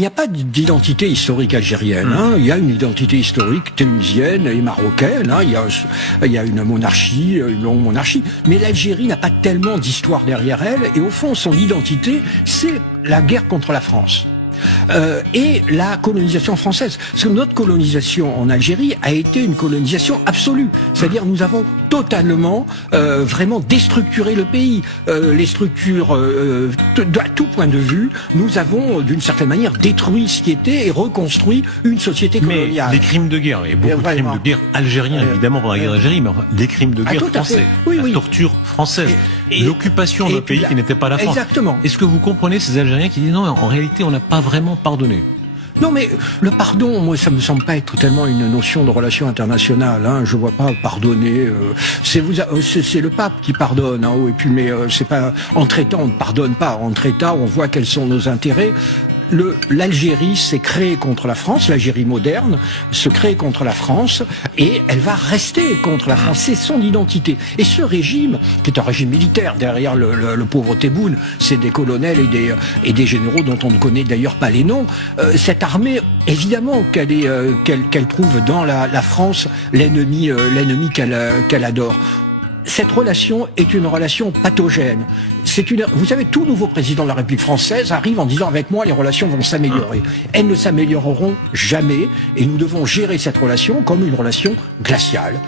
n'y a pas d'identité historique algérienne. Hein. Il y a une identité historique tunisienne et marocaine. Hein. Il y a une monarchie, une longue monarchie. Mais l'Algérie n'a pas tellement d'histoire derrière elle. Et au fond, son identité, c'est la guerre contre la France. Et la colonisation française. Parce que notre colonisation en Algérie a été une colonisation absolue. C'est-à-dire nous avons totalement, vraiment déstructuré le pays. Les structures, à tout point de vue, nous avons d'une certaine manière détruit ce qui était et reconstruit une société coloniale. Mais des crimes de guerre, et beaucoup de crimes de guerre algériens évidemment pendant la guerre d'Algérie, mais des crimes de guerre français, la torture française, l'occupation d'un pays qui n'était pas la France. Exactement. Est-ce que vous comprenez ces Algériens qui disent non, en réalité on n'a pas vraiment pardonné? Non, mais le pardon, moi, ça me semble pas être tellement une notion de relation internationale. Hein. Je vois pas pardonner. C'est le pape qui pardonne. Hein, et puis, mais c'est pas entre États, on ne pardonne pas. Entre États, on voit quels sont nos intérêts. L'Algérie s'est créée contre la France, l'Algérie moderne se crée contre la France et elle va rester contre la France. C'est son identité. Et ce régime, qui est un régime militaire, derrière le pauvre Tebboune, c'est des colonels et des généraux dont on ne connaît d'ailleurs pas les noms. Cette armée, évidemment qu'elle trouve dans la France l'ennemi qu'elle adore. Cette relation est une relation pathogène. Vous savez, tout nouveau président de la République française arrive en disant avec moi les relations vont s'améliorer. Elles ne s'amélioreront jamais et nous devons gérer cette relation comme une relation glaciale.